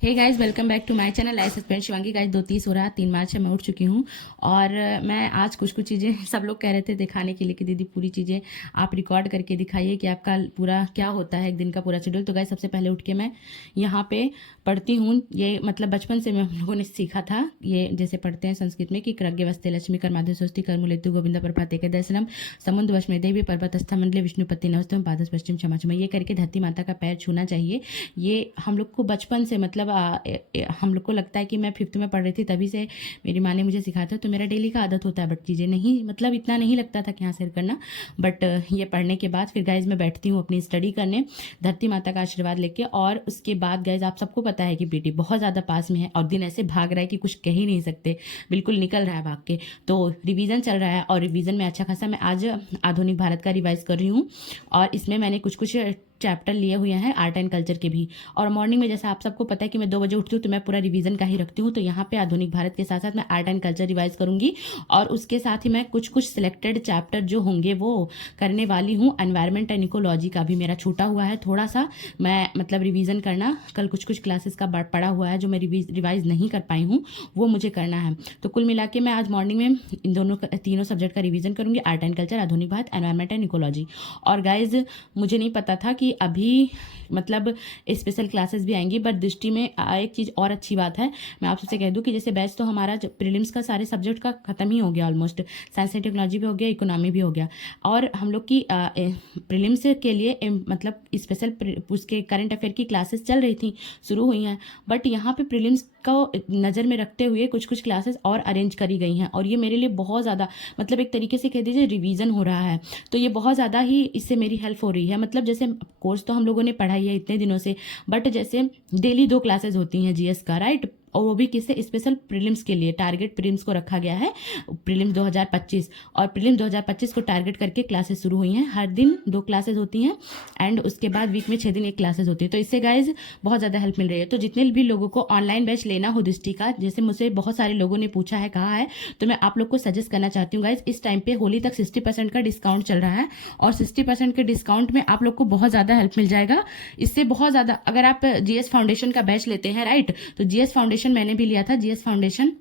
Hey guys, welcome back to my channel I सस्पेंस Shivangi. Guys 2:30 हो रहा है, 3 मार्च है, मैं उठ चुकी हूँ। और मैं आज कुछ कुछ चीज़ें सब लोग कह रहे थे दिखाने के लिए कि दीदी पूरी चीज़ें आप रिकॉर्ड करके दिखाइए कि आपका पूरा क्या होता है, एक दिन का पूरा शेड्यूल। तो गाइस सबसे पहले उठ के मैं यहाँ पे पढ़ती हूँ। ये मतलब बचपन से हम लोगों ने सीखा था, ये जैसे पढ़ते हैं संस्कृत में कि क्रग्य वस्ते लक्ष्मी कर माधव स्वस्ति कर मुलेतु गोविंद प्रभाते के दर्शनम समुद्र वश में देवी पर्वतस्था मंडले विष्णुपति नमस्तम पादस पश्चिम क्षमा क्षमा। ये करके धरती माता का पैर छूना चाहिए। ये हम लोग को बचपन से मतलब हम लोग को लगता है कि मैं 5th में पढ़ रही थी तभी से मेरी माँ ने मुझे सिखाया था, तो मेरा डेली का आदत होता है। बट चीज़ें नहीं, मतलब इतना नहीं लगता था कि हाँ शेयर करना। बट ये पढ़ने के बाद फिर गाइज मैं बैठती हूँ अपनी स्टडी करने, धरती माता का आशीर्वाद लेके। और उसके बाद गाइज आप सबको पता है कि पीटी बहुत ज़्यादा पास में है और दिन ऐसे भाग रहा है कि कुछ कह ही नहीं सकते, बिल्कुल निकल रहा है भाग के। तो रिवीजन चल रहा है और रिवीजन में अच्छा खासा मैं आज आधुनिक भारत का रिवाइज कर रही हूँ। और इसमें मैंने कुछ कुछ चैप्टर लिए हुए हैं आर्ट एंड कल्चर के भी। और मॉर्निंग में जैसा आप सबको पता है कि मैं 2 बजे उठती हूँ, तो मैं पूरा रिवीजन का ही रखती हूँ। तो यहाँ पे आधुनिक भारत के साथ साथ मैं आर्ट एंड कल्चर रिवाइज करूंगी और उसके साथ ही मैं कुछ कुछ सिलेक्टेड चैप्टर जो होंगे वो करने वाली हूँ। एनवायरमेंट एंड इकोलॉजी का भी मेरा छूटा हुआ है थोड़ा सा, मैं मतलब रिवीजन करना, कल कुछ कुछ क्लासेस का पढ़ा हुआ है जो मैं रिवाइज नहीं कर पाई हूँ, वो मुझे करना है। तो कुल मिला के मैं आज मॉर्निंग में इन दोनों तीनों सब्जेक्ट का रिवीजन करूंगी, आर्ट एंड कल्चर, आधुनिक भारत, एनवायरमेंट एंड इकोलॉजी। और गाइज मुझे नहीं पता था कि अभी मतलब स्पेशल क्लासेस भी आएंगी, बट दृष्टि में एक चीज़ और अच्छी बात है, मैं आप सबसे कह दूं कि जैसे बैच तो हमारा प्रीलिम्स का सारे सब्जेक्ट का खत्म ही हो गया ऑलमोस्ट, साइंस एंड टेक्नोलॉजी भी हो गया, इकोनॉमी भी हो गया। और हम लोग की प्रीलिम्स के लिए मतलब स्पेशल उसके करंट अफेयर की क्लासेस चल रही थी, शुरू हुई हैं। बट यहाँ पे प्रीलिम्स को नज़र में रखते हुए कुछ कुछ क्लासेस और अरेंज करी गई हैं, और ये मेरे लिए बहुत ज़्यादा मतलब एक तरीके से कह दीजिए रिवीजन हो रहा है। तो ये बहुत ज़्यादा ही इससे मेरी हेल्प हो रही है। मतलब जैसे कोर्स तो हम लोगों ने पढ़ाई है इतने दिनों से, बट जैसे डेली 2 क्लासेस होती हैं जीएस का, राइट, और वो भी किससे, स्पेशल प्रीलिम्स के लिए, टारगेट प्रीलिम्स को रखा गया है, प्रीलिम्स 2025। और प्रीलिम्स 2025 को टारगेट करके क्लासेस शुरू हुई हैं। हर दिन 2 क्लासेस होती हैं एंड उसके बाद वीक में 6 दिन 1 क्लासेस होती है। तो इससे गाइज बहुत ज़्यादा हेल्प मिल रही है। तो जितने भी लोगों को ऑनलाइन बैच लेना हो दृष्टि का, जैसे मुझसे बहुत सारे लोगों ने पूछा है, कहा है, तो मैं आप लोग को सजेस्ट करना चाहती हूँ गाइज, इस टाइम पे होली तक 60% का डिस्काउंट चल रहा है और 60% के डिस्काउंट में आप लोग को बहुत ज़्यादा हेल्प मिल जाएगा। इससे बहुत ज़्यादा, अगर आप जीएस फाउंडेशन का बैच लेते हैं, राइट, तो जीएस फाउंडेशन मैंने भी लिया था। जीएस फाउंडेशन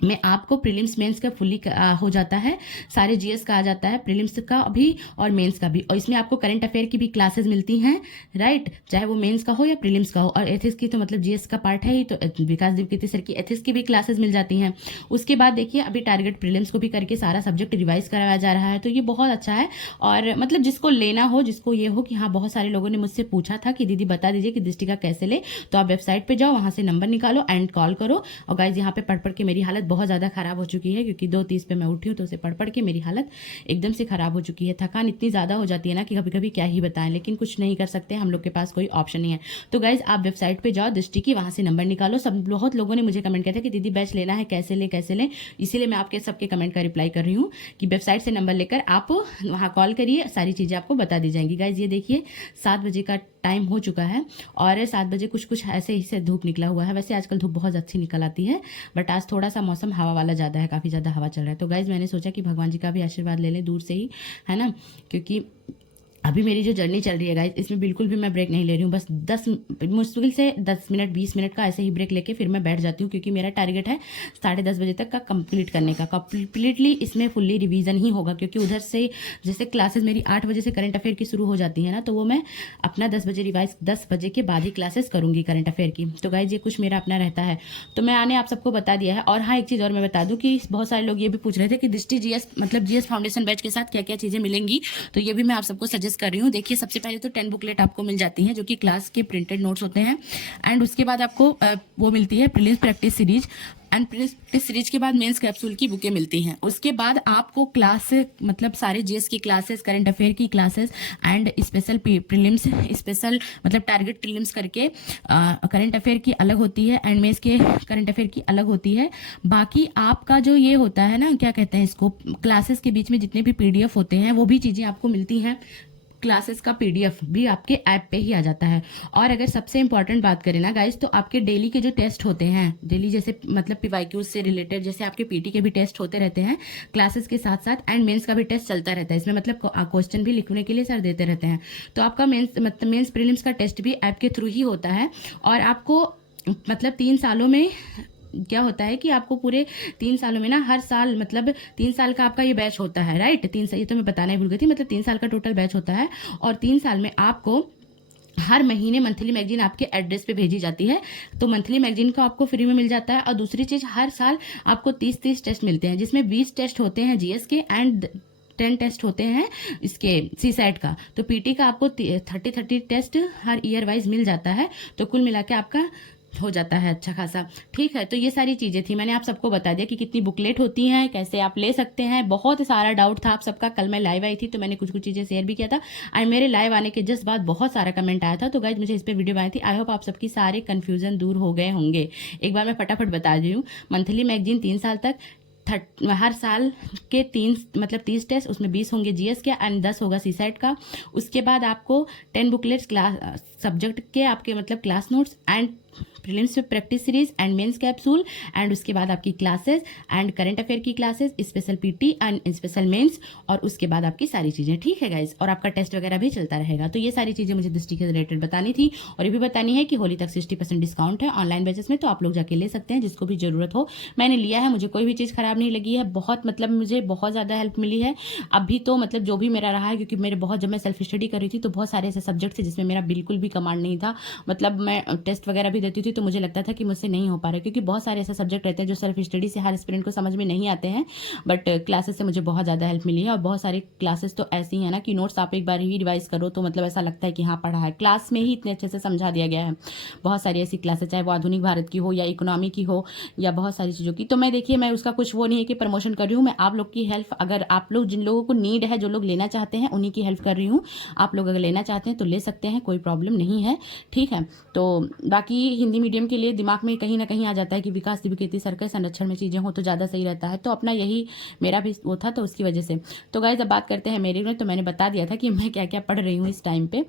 में आपको प्रीलिम्स मेंस का फुल्ली हो जाता है, सारे जीएस का आ जाता है, प्रीलिम्स का भी और मेंस का भी। और इसमें आपको करंट अफेयर की भी क्लासेस मिलती हैं, राइट, चाहे वो मेंस का हो या प्रीलिम्स का हो। और एथिक्स की तो मतलब जीएस का पार्ट है ही, तो विकास दिव्यकीर्ति सर की एथिक्स की भी क्लासेस मिल जाती हैं। उसके बाद देखिए अभी टारगेट प्रीलिम्स को भी करके सारा सब्जेक्ट रिवाइज कराया जा रहा है, तो ये बहुत अच्छा है। और मतलब जिसको लेना हो, जिसको ये हो कि हाँ, बहुत सारे लोगों ने मुझसे पूछा था कि दीदी बता दीजिए कि दृष्टि का कैसे ले, तो आप वेबसाइट पर जाओ, वहाँ से नंबर निकालो एंड कॉल करो। और गाइज यहाँ पे पढ़ पढ़ के मेरी हालत बहुत ज़्यादा खराब हो चुकी है, क्योंकि 2:30 पे मैं उठी हूँ, तो उसे पढ़ पढ़ के मेरी हालत एकदम से खराब हो चुकी है। थकान इतनी ज़्यादा हो जाती है ना कि कभी कभी क्या ही बताएं, लेकिन कुछ नहीं कर सकते, हम लोग के पास कोई ऑप्शन नहीं है। तो गाइज आप वेबसाइट पे जाओ दृष्टि की, वहाँ से नंबर निकालो। सब बहुत लोगों ने मुझे कमेंट किया था कि दीदी बैच लेना है, कैसे ले कैसे ले, इसीलिए मैं आपके सबके कमेंट का रिप्लाई कर रही हूँ कि वेबसाइट से नंबर लेकर आप वहाँ कॉल करिए, सारी चीज़ें आपको बता दी जाएंगी। गाइज ये देखिए 7 बजे का टाइम हो चुका है और 7 बजे कुछ कुछ ऐसे ही से धूप निकला हुआ है। वैसे आजकल धूप बहुत अच्छी निकल आती है, बट आज थोड़ा सा मौसम हवा वाला ज़्यादा है, काफ़ी ज़्यादा हवा चल रहा है। तो गाइज मैंने सोचा कि भगवान जी का भी आशीर्वाद ले लें दूर से ही, है ना, क्योंकि अभी मेरी जो जर्नी चल रही है गाइज, इसमें बिल्कुल भी मैं ब्रेक नहीं ले रही हूँ। बस 10 मुश्किल से 10 मिनट 20 मिनट का ऐसे ही ब्रेक लेके फिर मैं बैठ जाती हूँ, क्योंकि मेरा टारगेट है 10:30 बजे तक का कंप्लीट करने का। कंप्लीटली इसमें फुल्ली रिवीजन ही होगा, क्योंकि उधर से जैसे क्लासेस मेरी 8 बजे से करंट अफेयर की शुरू हो जाती है ना, तो वो मैं अपना 10 बजे रिवाइज, 10 बजे के बाद ही क्लासेस करूँगी करंट अफेयर की। तो गाइज ये कुछ मेरा अपना रहता है, तो मैंने आप सबको बता दिया है। और हाँ, एक चीज़ और मैं बता दूँ कि बहुत सारे लोग ये भी पूछ रहे थे कि दृष्टि जीएस मतलब जीएस फाउंडेशन बैच के साथ क्या क्या चीज़ें मिलेंगी, तो ये भी मैं आप सबको सजेस्ट कर रही हूँ। देखिए सबसे पहले तो 10 बुकलेट आपको मिल जाती हैं, जो कि क्लास के प्रिंटेड नोट्स होते हैं। एंड उसके बाद आपको वो मिलती है prelims practice series, and practice series के बाद मेंस कैप्सूल की बुकें मिलती हैं। उसके बाद आपको क्लास मतलब सारे जीएस की क्लासेस, करंट अफेयर की classes and special prelims, special मतलब टारगेट प्रीलिम्स करके करंट अफेयर की अलग होती है एंड मेंस के करंट अफेयर की अलग होती है। बाकी आपका जो ये होता है ना, क्या कहते हैं इसको, क्लासेस के बीच में जितने भी पीडीएफ होते हैं वो भी चीज़ें आपको मिलती हैं। क्लासेस का पीडीएफ भी आपके ऐप पे ही आ जाता है। और अगर सबसे इंपॉर्टेंट बात करें ना गाइज, तो आपके डेली के जो टेस्ट होते हैं, डेली जैसे मतलब पीवाईक्यूज से रिलेटेड, जैसे आपके पीटी के भी टेस्ट होते रहते हैं क्लासेस के साथ साथ, एंड मेंस का भी टेस्ट चलता रहता है। इसमें मतलब क्वेश्चन भी लिखने के लिए सर देते रहते हैं। तो आपका मेंस मतलब मेंस प्रीलिम्स का टेस्ट भी ऐप के थ्रू ही होता है। और आपको मतलब 3 सालों में क्या होता है कि आपको पूरे 3 सालों में ना हर साल मतलब 3 साल का आपका ये बैच होता है, राइट? 3 साल, ये तो मैं बताना ही भूल गई थी, मतलब 3 साल का टोटल बैच होता है और 3 साल में आपको हर महीने मंथली मैगजीन आपके एड्रेस पे भेजी जाती है। तो मंथली मैगजीन को आपको फ्री में मिल जाता है और दूसरी चीज़ हर साल आपको 30-30 टेस्ट मिलते हैं, जिसमें 20 टेस्ट होते हैं जीएस के एंड 10 टेस्ट होते हैं इसके सी सेट का। तो पीटी का आपको 30-30 टेस्ट हर ईयर वाइज मिल जाता है। तो कुल मिला के आपका हो जाता है अच्छा खासा। ठीक है, तो ये सारी चीज़ें थी, मैंने आप सबको बता दिया कि कितनी बुकलेट होती हैं, कैसे आप ले सकते हैं। बहुत सारा डाउट था आप सबका, कल मैं लाइव आई थी तो मैंने कुछ कुछ चीज़ें शेयर भी किया था और मेरे लाइव आने के जस्ट बाद बहुत सारा कमेंट आया था। तो गाइज मुझे इस पर वीडियो बनाई थी। आई होप आप सबकी सारे कन्फ्यूजन दूर हो गए होंगे। एक बार मैं फटाफट बता रही हूँ। मंथली मैगजीन 3 साल तक, हर साल के 3 मतलब 30 टेस्ट, उसमें 20 होंगे जीएस के एंड 10 होगा सी सेट का। उसके बाद आपको 10 बुकलेट्स क्लास सब्जेक्ट के आपके मतलब class notes and prelims practice series and mains capsule and उसके बाद आपकी क्लासेस एंड करंट अफेयर की classes, special PT and special mains और उसके बाद आपकी सारी चीज़ें। ठीक है गाइज, और आपका टेस्ट वगैरह भी चलता रहेगा। तो ये सारी चीज़ें मुझे दृष्टि के रिलेटेड बतानी थी और ये भी बतानी है कि होली तक 60% डिस्काउंट है ऑनलाइन बेसिस में, तो आप लोग जाके ले सकते हैं जिसको भी ज़रूरत हो। मैंने लिया है, मुझे कोई भी चीज़ खराब नहीं लगी है, बहुत मतलब मुझे बहुत ज़्यादा हेल्प मिली है अभी तो, मतलब जो भी मेरा रहा है, क्योंकि मेरे बहुत, जब मैं सेल्फ स्टडी कर रही थी तो बहुत सारे ऐसे सब्जेक्ट थे जिसमें मेरा बिल्कुल भी कमांड नहीं था। मतलब मैं टेस्ट वगैरह भी देती थी तो मुझे लगता था कि मुझसे नहीं हो पा रहा, क्योंकि बहुत सारे ऐसे सब्जेक्ट रहते हैं जो सेल्फ स्टडी से हर स्टूडेंट को समझ में नहीं आते हैं। बट क्लासेस से मुझे बहुत ज़्यादा हेल्प मिली है और बहुत सारी क्लासेस तो ऐसी हैं ना कि नोट्स आप एक बार ही रिवाइज करो तो मतलब ऐसा लगता है कि हाँ पढ़ा है, क्लास में ही इतने अच्छे से समझा दिया गया है। बहुत सारी ऐसी क्लासेस, चाहे वो आधुनिक भारत की हो या इकोनॉमी की हो या बहुत सारी चीज़ों की। तो मैं देखिए, मैं उसका कुछ वो नहीं है कि प्रमोशन कर रही हूँ, मैं आप लोग की हेल्प, अगर आप लोग, जिन लोगों को नीड है, जो लोग लेना चाहते हैं, उन्हीं की हेल्प कर रही हूँ। आप लोग अगर लेना चाहते हैं तो ले सकते हैं, कोई प्रॉब्लम नहीं है। ठीक है, तो बाकी हिंदी मीडियम के लिए दिमाग में कहीं ना कहीं आ जाता है कि विकास दिव्यकीर्ति सर के संरक्षण में चीज़ें हो तो ज़्यादा सही रहता है, तो अपना यही मेरा भी वो था, तो उसकी वजह से। तो गाइस अब बात करते हैं मेरे में। तो मैंने बता दिया था कि मैं क्या क्या पढ़ रही हूँ इस टाइम पे,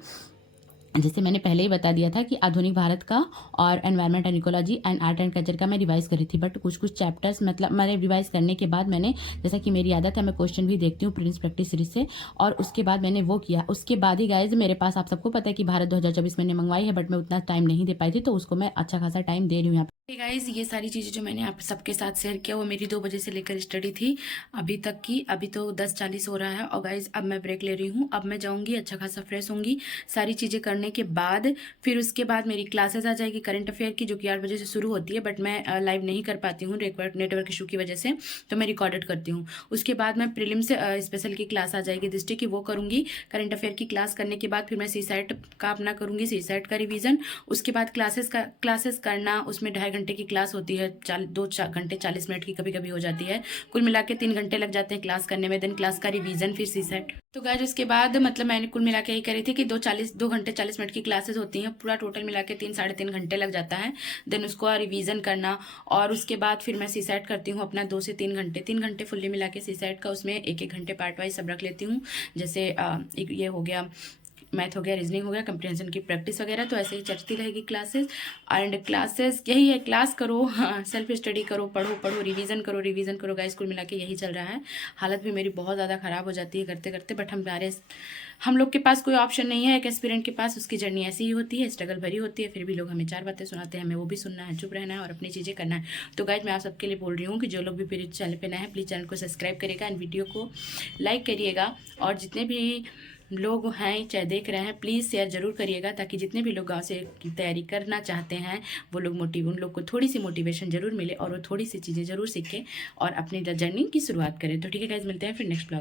जैसे मैंने पहले ही बता दिया था कि आधुनिक भारत का और environment and ecology and art and culture का मैं रिवाइज करी थी। बट कुछ कुछ चैप्टर्स मतलब मैंने रिवाइज करने के बाद मैंने, जैसा कि मेरी आदत है, मैं क्वेश्चन भी देखती हूँ प्रिंस प्रैक्टिस सीरीज से, और उसके बाद मैंने वो किया। उसके बाद ही गाइज मेरे पास, आप सबको पता है कि भारत 2024 मैंने मंगवाई है, बट मैं उतना टाइम नहीं दे पाई थी, तो उसको मैं अच्छा खासा टाइम दे रही हूँ यहाँ पे। गाइज ये सारी चीज़ें जो मैंने आप सबके साथ शेयर किया वो मेरी 2 बजे से लेकर स्टडी थी अभी तक की। अभी तो 10:40 हो रहा है और गाइज अब मैं ब्रेक ले रही हूँ। अब मैं जाऊँगी, अच्छा खासा फ्रेश होंगी, सारी चीज़ें करने के बाद फिर उसके बाद मेरी क्लासेस आ जाएगी करंट अफेयर की, जो कि 8 बजे से शुरू होती है, बट मैं लाइव नहीं कर पाती हूँ नेटवर्क इशू की वजह से, तो मैं रिकॉर्डेड करती हूँ। उसके बाद मैं प्रीलिम से स्पेशल की क्लास आ जाएगी दृष्टि की, वो करूँगी। करंट अफेयर की क्लास करने के बाद फिर मैं सी सेट का अपना करूँगी, सी सेट का रिविजन। उसके बाद क्लासेस करना, उसमें 2.5 घंटे की क्लास होती है, 2 घंटे 40 मिनट की कभी कभी हो जाती है, कुल मिला के 3 घंटे लग जाते हैं क्लास करने में। देन क्लास का रिवीजन, फिर सी सेट। तो गाइस उसके बाद मतलब मैंने कुल मिला के यही करी थी कि 2 घंटे 40 मिनट की क्लासेस होती हैं, पूरा टोटल मिला के 3-3.5 घंटे लग जाता है। देन उसको रिवीजन करना और उसके बाद फिर मैं सी सेट करती हूँ अपना 2 से 3 घंटे, 3 घंटे फुल्ली मिला के सी सेट का, उसमें 1-1 घंटे पार्ट वाइज सब रख लेती हूँ। जैसे एक ये हो गया मैथ हो गया, रीजनिंग हो गया, कंप्रिहेंशन की प्रैक्टिस वगैरह, तो ऐसे ही चलती रहेगी क्लासेस। एंड क्लासेस यही है, क्लास करो, हाँ, सेल्फ स्टडी करो, पढ़ो पढ़ो, रिवीजन करो गाइस, कुल मिला के यही चल रहा है। हालत भी मेरी बहुत ज़्यादा ख़राब हो जाती है करते करते, बट हम लोग के पास कोई ऑप्शन नहीं है। एक एस्पिरेंट के पास उसकी जर्नी ऐसी ही होती है, स्ट्रगल भरी होती है, फिर भी लोग हमें 4 बातें सुनाते हैं, हमें वो भी सुनना है, चुप रहना है और अपनी चीज़ें करना है। तो गाइज मैं आप सबके लिए बोल रही हूँ कि जो लोग भी मेरे चैनल पे नए हैं, प्लीज़ चैनल को सब्सक्राइब करिएगा एंड वीडियो को लाइक करिएगा, और जितने भी लोग हैं चाहे देख रहे हैं, प्लीज़ शेयर ज़रूर करिएगा, ताकि जितने भी लोग गाँव से की तैयारी करना चाहते हैं वो लोग उन लोग को थोड़ी सी मोटिवेशन ज़रूर मिले और वो थोड़ी सी चीज़ें ज़रूर सीखें और अपनी जर्नी की शुरुआत करें। तो ठीक है गाइज, मिलते हैं फिर नेक्स्ट ब्लॉग।